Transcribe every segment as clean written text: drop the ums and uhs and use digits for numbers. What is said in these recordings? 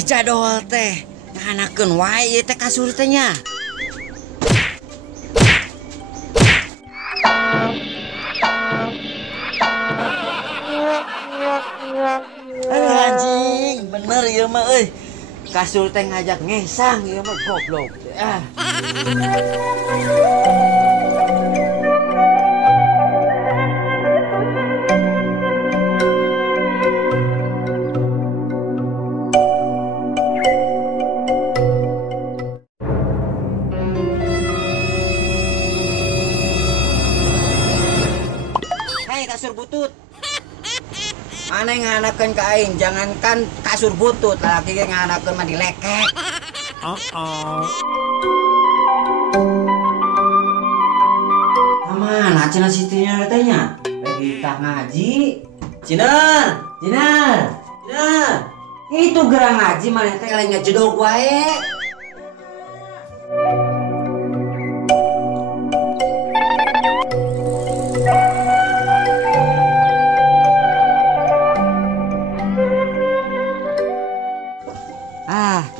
Jadol teh nganakeun wae ieu teh kasur teh nya. Anjing, bener ieu mah euy. Kasur teh ngajak ngesang ieu mah goblok teh. Kasur butut. Aneh nganakeun ka aing, jangankan kasur butut, lalaki ge nganakeun mah dilekek. Mana cenah sitinya teh nya? Lagi tak ngaji. Ciner. Itu gerang ngaji maneh teh lain ngajedog wae.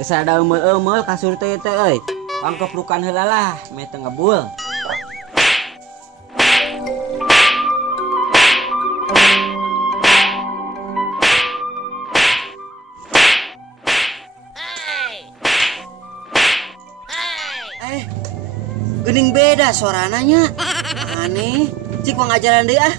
Geus ada eumel-eumel kasur teh euy. Pangkeprukan heula lah, me teu ngebul. Geuning beda suarana nya. Aneh, cik pengajaran deui ah.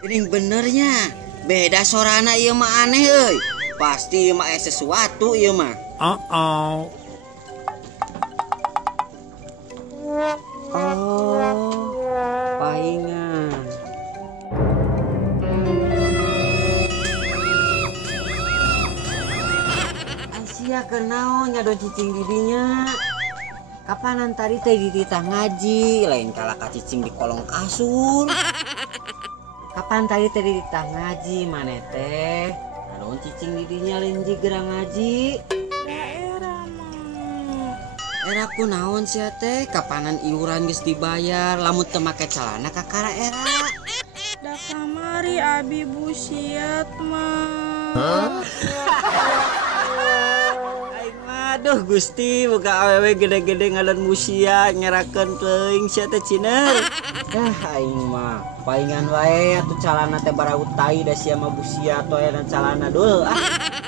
Geuning benernya, beda sorana ieu mah aneh euy. Pasti ieu mah sesuatu ieu mah. Oh, paingan. Asia kenaon nyadon cicing didinya. Kapanan tadi teh di titah ngaji, lain kala kacicing di kolong kasur. Kapan tadi tadi ditah ngaji maneh teh? Naon cicing didinya lain gerang ngaji? Daerah mah. Era kunaon sia teh? Kapanan iuran geus dibayar, lamun teu make calana kakara era. Da kamari abi busiat mah. Aduh Gusti, boga awewe gede-gede ngadan musia nyerakeun teuing sia teh Ciner. Aing mah paingan wae atuh calana teh barautai da sia mah busia atuh aya calana dul.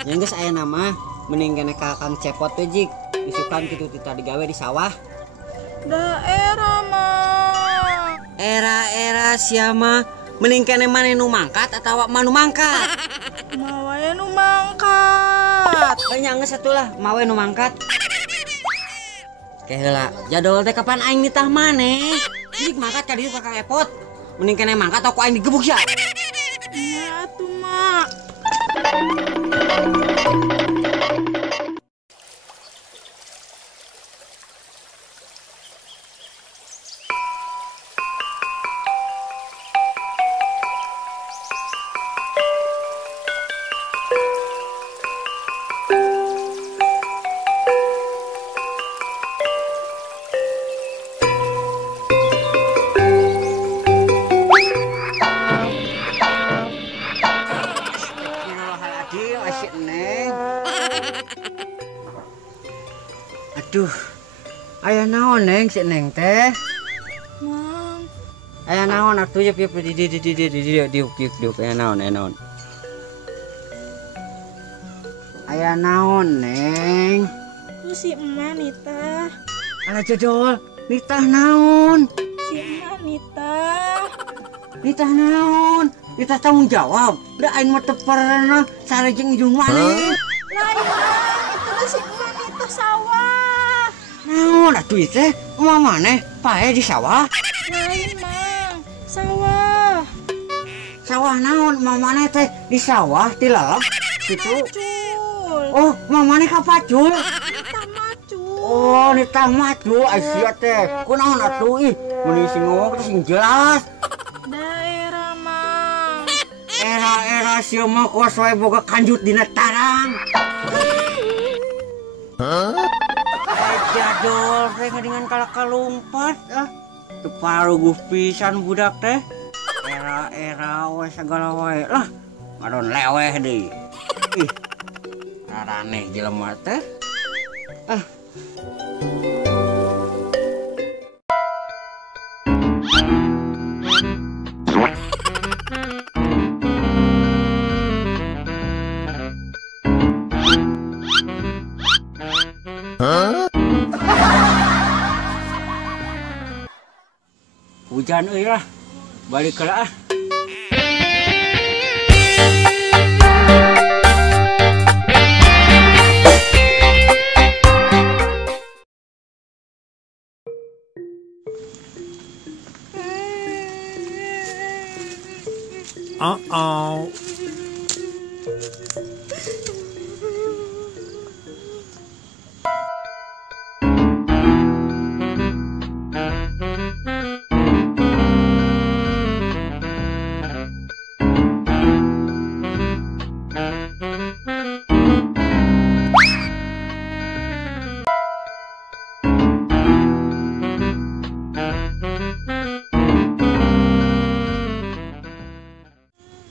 Yang geus aya nama mending kene ka Kang Cepot teh jik disukan kitu tita digawe di sawah. Daerah mah. Era sia mah mending kene maneh nu mangkat atawa manu mangkat. Mawe nu mangkat. Banyak geus atuh lah mawe nu mangkat. Ke heula, jadol teh kapan aing nitah maneh? Jik mangkat ka dieu ka Kang Epot. Mending kene mangkat aku aing digebuk sia. Iya atuh mak. Aduh, aya naon Neng si Neng teh? Mang. Aya naon atuh yeup diuk aya naon. Aya naon Neng? Tuh si emak nitah. Ala jodol, nitah naon? Si emak nitah. Nitah naon? Nitah tanggung jawab. Da aing mah teu pernah sarejeng ujung maneh. Lain mah, itu si emak nitah sawah. Naon atuh teh? Emak maneh pae di sawah? Lain mang, sawah. Sawah naon? Emak maneh teh di sawah ti lelep kitu. Macul. Oh, emak maneh ka pacul. Nitah macul. Oh, nitah macul sia teh. Kunaon atuh ih? Mun sing ngomong teh sing jelas. Daerah mang. Era sia mah kos wae boga kanjut dina tarang. Jadol teh dengan kalak kalumpat ah. Teu paruguh pisan budak teh. era we segala wae lah. Ngadon leweh deui. Ih. Raneh jelema teh. Ah. Hujan euy lah. Balik heula ah. Uh-oh.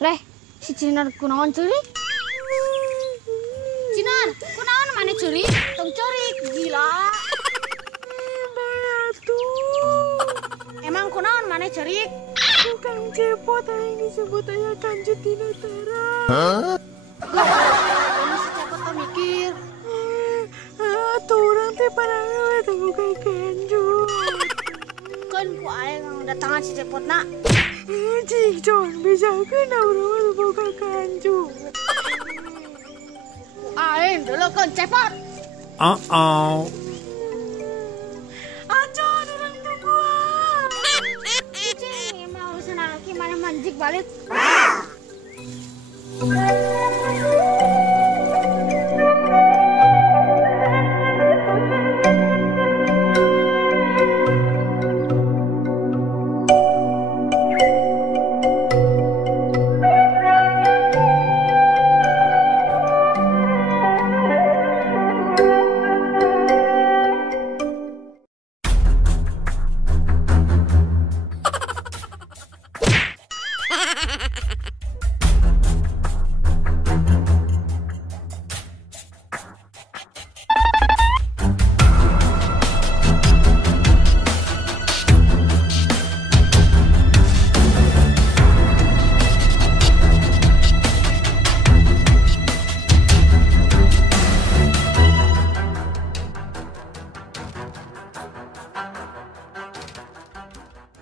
Leh, si Cinar kunaon curi? Cinar, kunaon mana curi? Tong curi, gila. Emang kunaon mana curi? Tukang cepot yang disebut ayah kanjut tina tarang. Hah? Ini si cepot tuh mikir. Tuh orang teh parangnya teh bukan kanjut. Kan ku aing datangan si cepot nak. Cik John bisa kena orang bukan kanjut. Ku aing dulu kan cepot. Uh-oh. Acan orang tunggu. Cing, mau urusan laki mana manjik balik.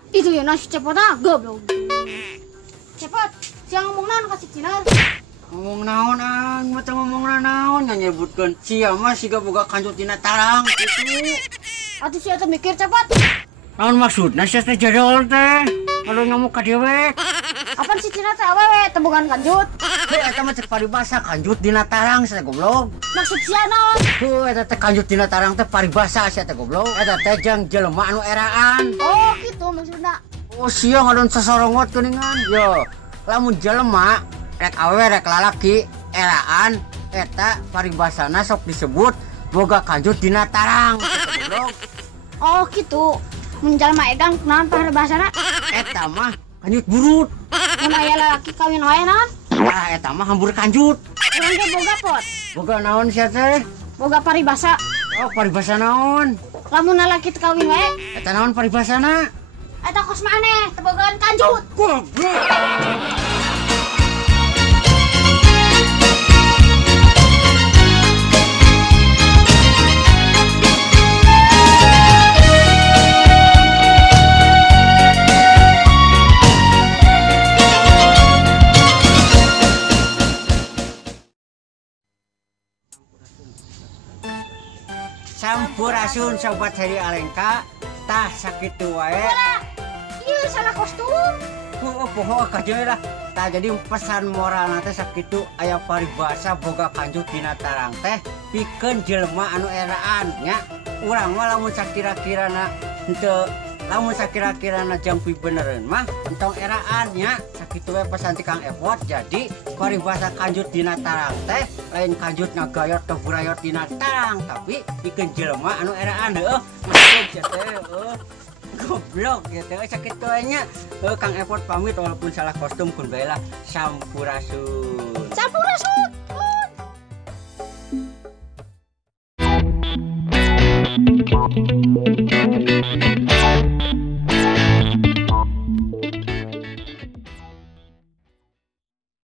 Itu ya nasi cepot ah, goblok. Cepot, siang ngomong naon kasih Cinar. Ngomong naon ang, mata ngomong naon nyebutkeun sia mah siga boga kanjut tina tarang kitu. Atuh si atuh mikir cepot. Naon maksudna sia teh jadol teh? Anu ngamuk ka dewek. Apaan si Cinar teh awewe teh bogan kanjut? Heh eta mah cek paribasa kanjut dina tarang sia goblok. Maksud sia naon? Tuh eta teh kanjut dina tarang teh paribasa sia teh goblok. Eta teh jeung jelema anu eraan. Oh gitu maksudna. Oh sia ngadon sasorongot geuningan. Yo, lamun jelema rek awewe rek lalaki eraan eta paribasana sok disebut boga kanjut dina tarang. Goblok. Oh gitu. Menjalma egang naon paribasana? Eta mah kanjut burut. Mun aya lalaki kawin wae naon? Nah, eta mah hambur kanjut. Urang ge boga pot. Boga naon sia teh? Boga paribasa. Oh, paribasa naon? Lamun lalaki teu kawin wae, Eta naon paribasana? eta kos maneh teu bogaan kanjut. Goblok. Sampurasun sobat Heri Alengka, tah sakitu wae. Ieu salah kostum. Poho kajeul lah. Tah jadi pesan moral teh sakitu aya paribasa boga kanjut dina tarang teh pikeun jelema anu eraan nya. Urang mah lamun sakira-kirana henteu lamun sakira-kirana jampi benereun mah entong eraan nya. Sakitu we pesan ti Kang Epot. Jadi paribasa kanjut dina tarang teh lain kanjut ngagayot teh burayot dina tarang tapi pikeun jelema anu eraan heueuh. Maksud teh goblok gitu sakit tuanya. Kang Epot pamit walaupun salah kostum kun bae lah sampurasun. Sampurasun.